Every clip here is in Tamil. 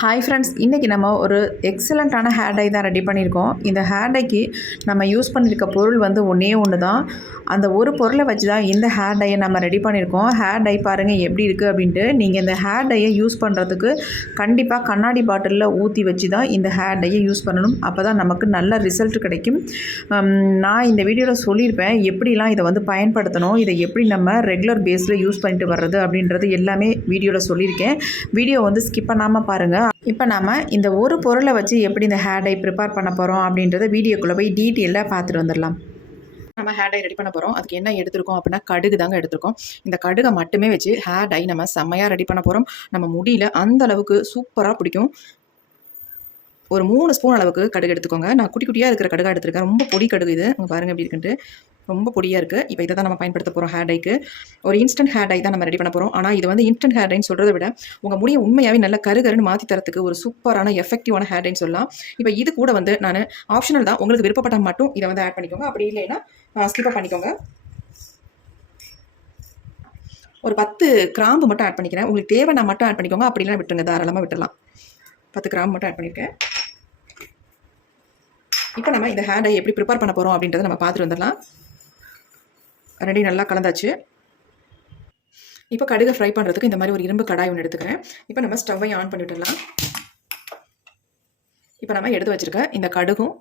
ஹாய் ஃப்ரெண்ட்ஸ் இன்றைக்கி நம்ம ஒரு எக்ஸலண்ட்டான ஹேர் டை தான் ரெடி பண்ணியிருக்கோம். இந்த ஹேர் டைக்கு நம்ம யூஸ் பண்ணியிருக்க பொருள் வந்து ஒன்றே ஒன்று தான் அந்த ஒரு பொருளை வச்சு தான் இந்த ஹேர் டையை நம்ம ரெடி பண்ணியிருக்கோம். ஹேர் டை பாருங்கள் எப்படி இருக்குது அப்படின்ட்டு நீங்கள் இந்த ஹேர் டையை யூஸ் பண்ணுறதுக்கு கண்டிப்பாக கண்ணாடி பாட்டிலில் ஊற்றி வச்சு தான் இந்த ஹேர் டையை யூஸ் பண்ணணும். அப்போ தான் நமக்கு நல்ல ரிசல்ட் கிடைக்கும். நான் இந்த வீடியோவில் சொல்லியிருப்பேன் எப்படிலாம் இதை வந்து பயன்படுத்தணும் இதை எப்படி நம்ம ரெகுலர் பேஸில் யூஸ் பண்ணிட்டு வர்றது அப்படின்றது எல்லாமே வீடியோவில் சொல்லியிருக்கேன். வீடியோ வந்து ஸ்கிப் பண்ணாமல் பாருங்கள் இப்போ நாம இந்த ஒரு பொருளை வச்சு எப்படி இந்த ஹேர் டை ப்ரிப்பேர் பண்ண போகிறோம் அப்படின்றத வீடியோக்குள்ளே போய் டீட்டெயிலாக பார்த்துட்டு வந்துடலாம். நம்ம ஹேர் டை ரெடி பண்ண போகிறோம் அதுக்கு என்ன எடுத்திருக்கோம் அப்படின்னா கடுகு தாங்க எடுத்திருக்கோம். இந்த கடுகை மட்டுமே வச்சு ஹேர் டை நம்ம செம்மையாக ரெடி பண்ண போகிறோம் நம்ம முடியல அந்த அளவுக்கு சூப்பராக பிடிக்கும். ஒரு மூணு ஸ்பூன் அளவுக்கு கடுகு எடுத்துக்கோங்க. நான் குட்டி குட்டியாக இருக்கிற கடுகாக எடுத்துருக்கேன். ரொம்ப பொடி கடுகு இது. அங்கே பாருங்கள் எப்படி இருக்குன்ட்டு. ரொம்ப பொடியாக இருக்குது இப்போ இதை தான் நம்ம பயன்படுத்த போகிறோம் ஹேர் டைக்கு ஒரு இன்ஸ்டன்ட் ஹேர் டை தான் நம்ம ரெடி பண்ண போகிறோம் ஆனால் இது வந்து இன்ஸ்டன்ட் ஹேர் டைன்னு சொல்கிறத விட உங்கள் முடியை உண்மையாகவே நல்ல கருகருன்னு மாற்றி தரத்துக்கு ஒரு சூப்பரான எஃபெக்டிவான ஹேர் டைன்னு சொல்லலாம். இப்போ இது கூட வந்து நான் ஆப்ஷனல் தான். உங்களுக்கு விருப்பப்பட்டால் மட்டும் இதை வந்து ஆட் பண்ணிக்கோங்க. அப்படி இல்லைன்னா ஸ்கிப்பாக பண்ணிக்கோங்க. ஒரு பத்து கிராம்பு மட்டும் ஆட் பண்ணிக்கிறேன். உங்களுக்கு தேவை நான் மட்டும் ஆட் பண்ணிக்கோங்க. அப்படி விட்டுருங்க. தாராளமாக விட்டுடலாம் பத்து கிராம்பு மட்டும் ஆட் பண்ணியிருக்கேன் இப்போ நம்ம இந்த ஹேண்டை எப்படி ப்ரிப்பேர் பண்ண போகிறோம் அப்படின்றத நம்ம பார்த்துட்டு வந்துடலாம். ரெண்டையும் நல்லா கலந்தாச்சு. இப்போ கடுகை ஃப்ரை பண்ணுறதுக்கு இந்த மாதிரி ஒரு இரும்பு கடாய் ஒன்று எடுத்துக்கிறேன். இப்போ நம்ம ஸ்டவ்வை ஆன் பண்ணி இப்போ நம்ம எடுத்து வச்சுருக்க இந்த கடுகும்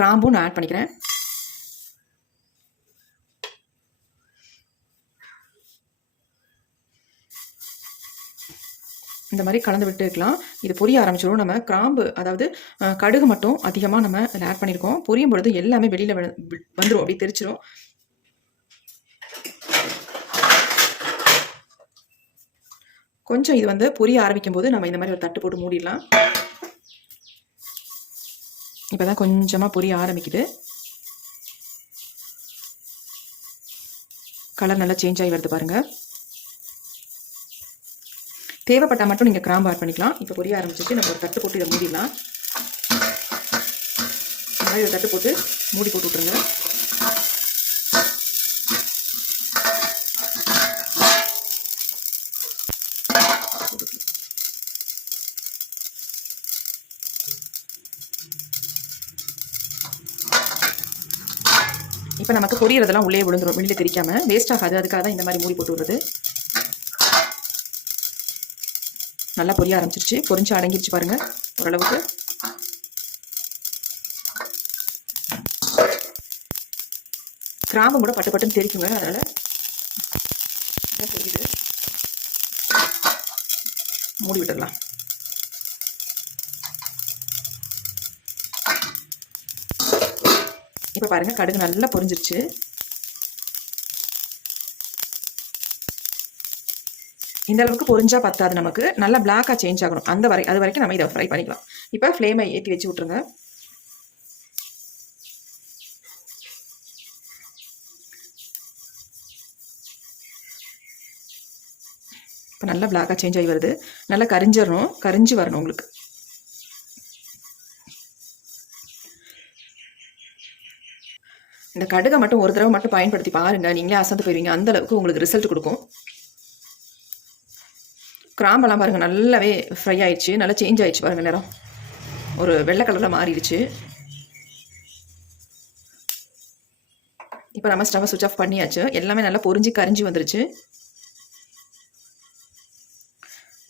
கிராம்பும் நான் ஆட் பண்ணிக்கிறேன். இந்த மாதிரி கலந்து விட்டு இருக்கலாம் இது பொரிய ஆரம்பிச்சிடும் நம்ம கிராம்பு அதாவது கடுகு மட்டும் அதிகமாக நம்ம இதில் ஆட் பண்ணியிருக்கோம் பொரியும் பொழுது எல்லாமே வெளியில் வந்துடும் அப்படி தெரிச்சிடும் கொஞ்சம் இது வந்து பொரிய ஆரம்பிக்கும் போது நம்ம இந்த மாதிரி ஒரு தட்டு போட்டு மூடிடலாம். இப்போ தான் கொஞ்சமாக பொரிய ஆரம்பிக்குது. கலர் நல்லா சேஞ்ச் ஆகி வருது பாருங்க. தேவைப்பட்டால் மட்டும் நீங்கள் கிராம்பு ஆட் பண்ணிக்கலாம். இப்போ பொரிய ஆரம்பிச்சிட்டு நம்ம ஒரு தட்டு போட்டு இதை மூடிடலாம். இந்த மாதிரி ஒரு தட்டு போட்டு மூடி போட்டு விட்ருங்க இப்போ நமக்கு பொரியறதெல்லாம் உள்ளே விழுந்துரும் வெளியில் தெரிக்காம. வேஸ்ட் ஆகாது. அதுக்காக தான் இந்த மாதிரி மூடி போட்டு விடுறது. நல்லா பொரிய ஆரம்பிச்சிருச்சு. பொரிஞ்சு அடங்கிருச்சு பாருங்க. ஓரளவுக்கு. கிராமம் கூட பட்டு பட்டுன்னு தெரிக்குங்க. அதனால் தெரியுது மூடி விட்டுடலாம். இப்போ பாருங்கள் கடுகு நல்லா பொரிஞ்சிருச்சு. இந்த அளவுக்கு பொரிஞ்சா பத்தாது நமக்கு. நல்லா பிளாக்காக சேஞ்ச் ஆகணும். அந்த வரை அது வரைக்கும் நம்ம இதை ஃப்ரை பண்ணிக்கலாம். இப்போ ஃப்ளேமை ஏற்றி வச்சு விட்ருங்க இப்போ நல்லா பிளாக்காக சேஞ்ச் ஆகி வருது. நல்லா கரிஞ்சிடணும். கரிஞ்சு வரணும் உங்களுக்கு. இந்த கடுகை மட்டும் ஒரு தடவை மட்டும் பயன்படுத்தி பாருங்க. நீங்களே அசந்து போயிருவீங்க. அந்த அளவுக்கு உங்களுக்கு ரிசல்ட் கொடுக்கும். கிராம்பெல்லாம் பாருங்க. நல்லாவே ஃப்ரை ஆயிடுச்சு. நல்லா சேஞ்ச் ஆயிடுச்சு பாருங்க நேரம் ஒரு வெள்ளை கலரில் மாறிடுச்சு. இப்போ நம்ம ஸ்டவ் சுவிச் ஆஃப் பண்ணியாச்சு. எல்லாமே நல்லா பொரிஞ்சு கரிஞ்சு வந்துருச்சு.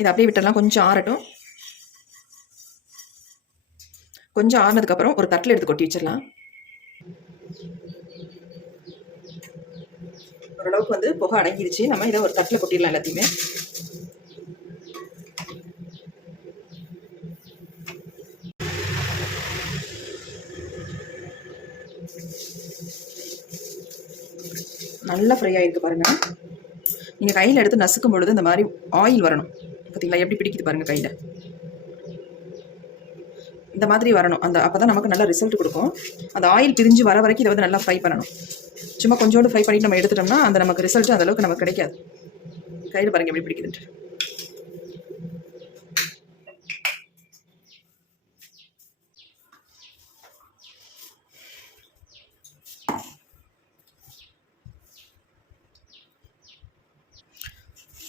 இது அப்படியே விட்டெல்லாம் கொஞ்சம் ஆறட்டும். கொஞ்சம் ஆறுனதுக்கப்புறம் ஒரு தட்டில் எடுத்து கொட்டி வச்சிடலாம். ஓரளவுக்கு வந்து புகை அடங்கிருச்சு. நம்ம இதை ஒரு தட்டில் கொட்டிடலாம் எல்லாத்தையுமே. நல்லா ஃப்ரை ஆகிருக்கு பாருங்க. நீங்கள் கையில் எடுத்து நசுக்கும் பொழுது இந்த மாதிரி ஆயில் வரணும். பார்த்தீங்களா எப்படி பிடிக்குது பாருங்கள் கையில். இந்த மாதிரி வரணும். அந்த அப்போ தான் நமக்கு நல்ல ரிசல்ட் கொடுக்கும். அந்த ஆயில் பிரிஞ்சு வர வரைக்கும் இதை வந்து நல்லா ஃப்ரை பண்ணணும். சும்மா கொஞ்சோண்டு ஃப்ரை பண்ணிட்டு நம்ம எடுத்துட்டோம்னா அந்த நமக்கு ரிசல்ட் அந்தளவுக்கு நமக்கு கிடைக்காது. கையில் பாருங்கள் எப்படி பிடிக்குதுன்ட்டு.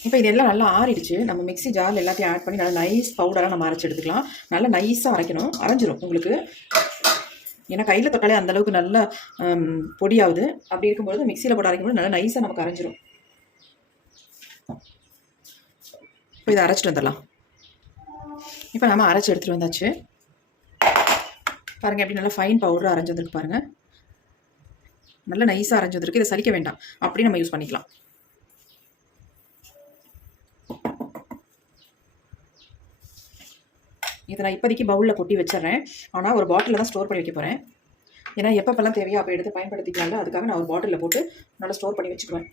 இப்போ இதெல்லாம் நல்லா ஆறிடுச்சு. நம்ம மிக்ஸி ஜாரில் எல்லாத்தையும் ஆட் பண்ணி நல்லா நைஸ் பவுடராக நம்ம அரைச்சி எடுத்துக்கலாம். நல்லா நைஸாக அரைக்கணும். அரைஞ்சிரும் உங்களுக்கு. ஏன்னா கையில் தொட்டாலே அந்தளவுக்கு நல்லா பொடியாகுது. அப்படி இருக்கும்போது மிக்சியில் போட்டு அரைக்கும்போது நல்லா நைஸாக நமக்கு அரைஞ்சிரும். இப்போ இதை அரைச்சிட்டு வந்துடலாம். இப்போ நம்ம அரைச்சி எடுத்துகிட்டு வந்தாச்சு. பாருங்கள் எப்படி நல்லா ஃபைன் பவுடர் அரைஞ்சு வந்திருக்கு பாருங்கள் நல்லா நைஸாக அரைஞ்சு வந்திருக்கு. இதை சலிக்க வேண்டாம். அப்படியே நம்ம யூஸ் பண்ணிக்கலாம். இதை நான் இப்போதைக்கு பவுலில் கொட்டி வச்சிடுறேன். ஆனால் ஒரு பாட்டிலில் தான் ஸ்டோர் பண்ணி வைக்க போகிறேன் ஏன்னா எப்பப்பெல்லாம் தேவையோ அப்போ எடுத்து பயன்படுத்திக்கலாம்ல. அதுக்காக நான் ஒரு பாட்டிலில் போட்டு நல்லா ஸ்டோர் பண்ணி வச்சுக்குவேன்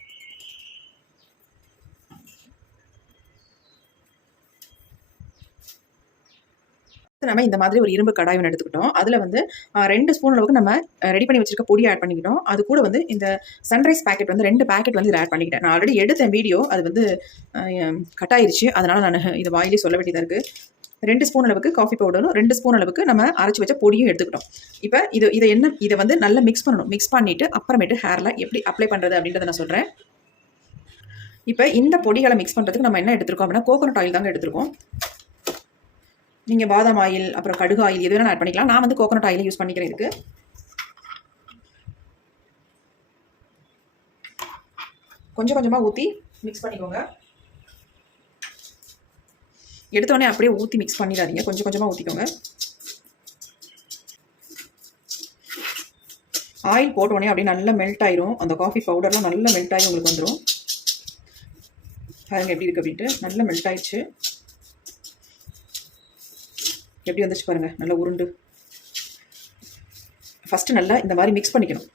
நம்ம இந்த மாதிரி ஒரு இரும்பு கடாய் ஒன்று எடுத்துக்கிட்டோம். அதில் வந்து ரெண்டு ஸ்பூன் அளவுக்கு நம்ம ரெடி பண்ணி வச்சிருக்க பொடி ஆட் பண்ணிக்கிட்டோம். அது கூட வந்து இந்த சன்ரைஸ் பேக்கெட் வந்து ரெண்டு பேக்கெட் வந்து இதில் ஆட் பண்ணிக்கிட்டேன். நான் ஆல்ரெடி எடுத்தேன் வீடியோ அது வந்து கட் ஆயிருச்சு அதனால் நான் இது வாயிலே சொல்ல வேண்டியதாக இருக்குது ரெண்டு ஸ்பூன் அளவுக்கு காஃபி பவுடரும் ரெண்டு ஸ்பூன் அளவுக்கு நம்ம அரைச்சி வச்ச பொடியும் எடுத்துக்கிட்டோம். இப்போ இது இதை என்ன இதை வந்து நல்லா மிக்ஸ் பண்ணணும். மிக்ஸ் பண்ணிவிட்டு அப்புறமேட்டு ஹேரில் எப்படி அப்ளை பண்ணுறது அப்படின்றத நான் சொல்கிறேன் இப்போ இந்த பொடிகளை மிக்ஸ் பண்ணுறதுக்கு நம்ம என்ன எடுத்துருக்கோம் அப்படின்னா கோகோனட் ஆயில் தாங்க எடுத்துருக்கோம். நீங்கள் பாதாம் ஆயில் அப்புறம் கடுகு ஆயில் எது வேணாலும் ஆட் பண்ணிக்கலாம். நான் வந்து கோகோனட் ஆயில் யூஸ் பண்ணிக்கிறேன் இதுக்கு. கொஞ்சம் கொஞ்சமாக ஊற்றி மிக்ஸ் பண்ணிக்கோங்க. எடுத்தோடனே அப்படியே ஊற்றி மிக்ஸ் பண்ணிடாதீங்க. கொஞ்சம் கொஞ்சமாக ஊற்றிக்கோங்க ஆயில் போட்டோடனே அப்படியே நல்லா மெல்ட் ஆயிரும். அந்த காஃபி பவுடர்லாம் நல்லா மெல்ட் ஆகி உங்களுக்கு வந்துடும் பாருங்கள் எப்படி இருக்கு அப்படின்ட்டு. நல்லா மெல்ட் ஆயிடுச்சு. எப்படி வந்துச்சு பாருங்கள் நல்லா உருண்டு. ஃபஸ்ட்டு நல்லா இந்த மாதிரி மிக்ஸ் பண்ணிக்கணும்.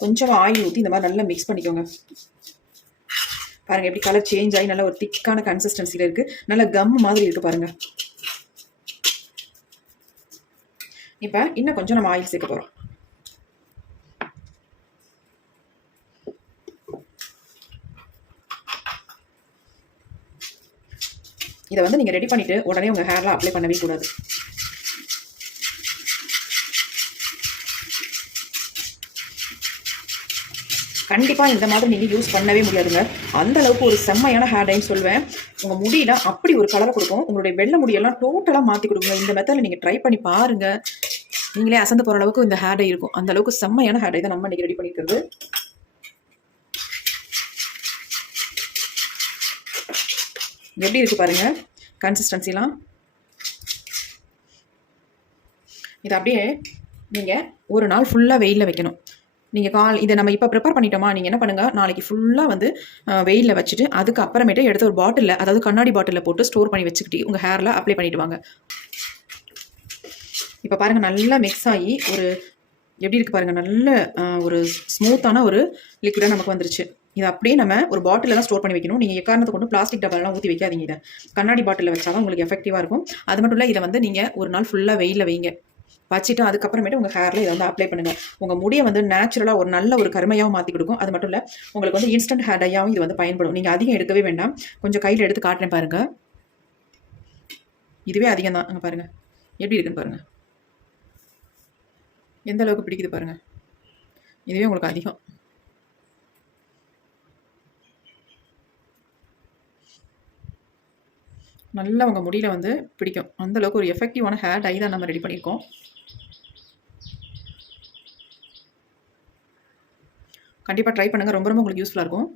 கொஞ்சமாக ஆயில் ஊற்றி இந்த மாதிரி நல்லா மிக்ஸ் பண்ணிக்கோங்க. பாருங்க எப்படி கலர் சேஞ்ச் ஆகி நல்லா ஒரு திக்கான கன்சிஸ்டன்சியில் இருக்கு. நல்ல கம் மாதிரி இருக்கு பாருங்க. இப்போ இன்னும் கொஞ்சம் நம்ம ஆயில் சேர்க்க போகிறோம் இதை வந்து நீங்கள் ரெடி பண்ணிவிட்டு உடனே உங்கள் ஹேர்லாம் அப்ளை பண்ணவே கூடாது. கண்டிப்பாக இந்த மாதிரி நீங்கள் யூஸ் பண்ணவே முடியாதுங்க. அந்த அளவுக்கு ஒரு செம்மையான ஹேர் டைன்னு சொல்லுவேன். உங்கள் முடியில அப்படி ஒரு கலரை கொடுக்கும். உங்களுடைய வெள்ளை முடியெல்லாம் டோட்டலாக மாற்றி கொடுங்க இந்த மெத்தடில் நீங்கள் ட்ரை பண்ணி பாருங்கள் நீங்களே அசந்து போகிற அளவுக்கு இந்த ஹேர் டை இருக்கும். அந்த அளவுக்கு செம்மையான ஹேர் டை தான் நம்ம இன்றைக்கி ரெடி பண்ணிக்கிறது எப்படி இருக்குது பாருங்கள் கன்சிஸ்டன்சிலாம் இது அப்படியே நீங்கள் ஒரு நாள் ஃபுல்லாக வெயிலில் வைக்கணும். நீங்கள் கால் இதை நம்ம இப்போ ப்ரிப்பேர் பண்ணிட்டோமா நீங்கள் என்ன பண்ணுங்கள் நாளைக்கு ஃபுல்லாக வந்து வெயிலில் வச்சுட்டு அதுக்கப்புறமேட்டு எடுத்த எடுத்து ஒரு பாட்டிலில் அதாவது கண்ணாடி பாட்டிலில் போட்டு ஸ்டோர் பண்ணி வச்சுக்கிட்டு உங்கள் ஹேரில் அப்ளை பண்ணிவிடுவாங்க இப்போ பாருங்கள் நல்லா மிக்ஸ் ஆகி ஒரு எப்படி இருக்குது பாருங்கள் நல்ல ஒரு ஸ்மூத்தான ஒரு லிக்விடாக நமக்கு வந்துருச்சு. இதை அப்படியே நம்ம ஒரு பாட்டிலில் தான் ஸ்டோர் பண்ணி வைக்கணும். நீங்கள் எக்காரணத்தை கொண்டு பிளாஸ்டிக் டப்பாலாம் ஊற்றி வைக்காதீங்க இதை. கண்ணாடி பாட்டிலில் வச்சா தான் உங்களுக்கு எஃபெக்டிவாக இருக்கும். அது மட்டும் இல்லை இதை வந்து நீங்கள் ஒரு நாள் ஃபுல்லாக வெயிலில் வைங்க. வச்சுட்டு அதுக்கப்புறமேட்டு உங்கள் ஹேரில் இதை வந்து அப்ளை பண்ணுங்கள் உங்கள் முடியை வந்து நேச்சுரலாக ஒரு நல்ல ஒரு கருமையாகவும் மாற்றி கொடுக்கும். அது மட்டும் இல்லை உங்களுக்கு வந்து இன்ஸ்டன்ட் ஹேர் டையாகவும் இது வந்து பயன்படும். நீங்கள் அதிகம் எடுக்கவே வேண்டாம். கொஞ்சம் கையில் எடுத்து காட்டுறேன் பாருங்கள் இதுவே அதிகம் தான். அங்கே பாருங்கள் எப்படி இருக்குன்னு பாருங்கள் எந்த அளவுக்கு பிடிக்குது பாருங்கள் இதுவே உங்களுக்கு அதிகம். நல்லா உங்கள் முடியில் வந்து பிடிக்கும். அந்தளவுக்கு ஒரு எஃபெக்டிவான ஹேர் டை தான் நம்ம ரெடி பண்ணியிருக்கோம் கண்டிப்பாக ட்ரை பண்ணுங்கள் ரொம்ப ரொம்ப உங்களுக்கு யூஸ்ஃபுல்லாக இருக்கும்.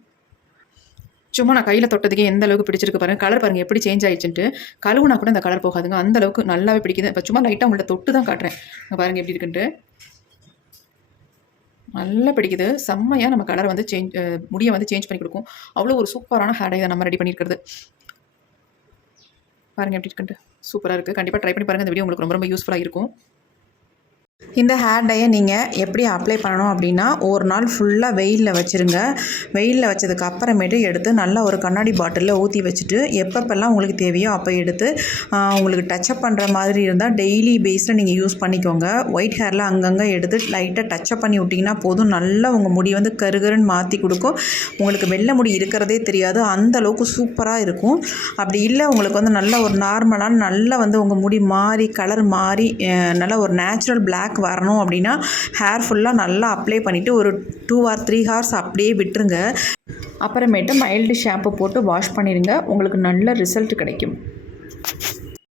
சும்மா நான் கையில் தொட்டதுக்கே எந்த அளவுக்கு பிடிச்சிருக்கு பாருங்க. கலர் பாருங்கள் எப்படி சேஞ்ச் ஆயிடுச்சுன்ட்டு. கழுவுனா கூட இந்த கலர் போகாதுங்க. அந்த அளவுக்கு நல்லாவே பிடிக்குது. இப்போ சும்மா லைட்டாக உங்களை தொட்டு தான் காட்டுறேன். பாருங்கள் எப்படி இருக்குன்ட்டு. நல்லா பிடிக்குது. செம்மையாக நம்ம கலர் வந்து சேஞ்ச் முடியை வந்து சேஞ்ச் பண்ணி கொடுக்கும். அவ்வளோ ஒரு சூப்பரான ஹேர் டை நம்ம ரெடி பண்ணியிருக்கிறது பாருங்க எப்படி இருக்குன்ட்டு. சூப்பராக இருக்குது கண்டிப்பாக ட்ரை பண்ணி பாருங்கள் இந்த வீடியோ உங்களுக்கு ரொம்ப ரொம்ப யூஸ்ஃபுல்லாக இருக்கும். இந்த ஹேர் டையை நீங்கள் எப்படி அப்ளை பண்ணணும் அப்படின்னா ஒரு நாள் ஃபுல்லாக வெயிலில் வச்சுருங்க. வெயிலில் வச்சதுக்கு அப்புறமேட்டு எடுத்து நல்லா ஒரு கண்ணாடி பாட்டிலில் ஊற்றி வச்சுட்டு எப்பப்பெல்லாம் உங்களுக்கு தேவையோ அப்போ எடுத்து உங்களுக்கு டச்சப் பண்ணுற மாதிரி இருந்தால் டெய்லி பேஸில் நீங்கள் யூஸ் பண்ணிக்கோங்க. ஒயிட் ஹேரில் அங்கங்கே எடுத்து லைட்டாக டச்சப் பண்ணி விட்டிங்கன்னா போதும். நல்லா உங்கள் முடி வந்து கருகருன்னு மாற்றி கொடுக்கும். உங்களுக்கு வெள்ளை முடி இருக்கிறதே தெரியாது. அந்தளவுக்கு சூப்பராக இருக்கும். அப்படி இல்லை உங்களுக்கு வந்து நல்ல ஒரு நார்மலான நல்லா வந்து உங்கள் முடி மாறி கலர் மாறி நல்லா ஒரு நேச்சுரல் பிளாக் பேக் வரணும் அப்படின்னா ஹேர் ஃபுல்லாக நல்லா அப்ளை பண்ணிவிட்டு ஒரு டூ ஆர் த்ரீ ஹார்ஸ் அப்படியே விட்டுருங்க. அப்புறமேட்டு மைல்டு ஷாம்பு போட்டு வாஷ் பண்ணிடுங்க. உங்களுக்கு நல்ல ரிசல்ட் கிடைக்கும்.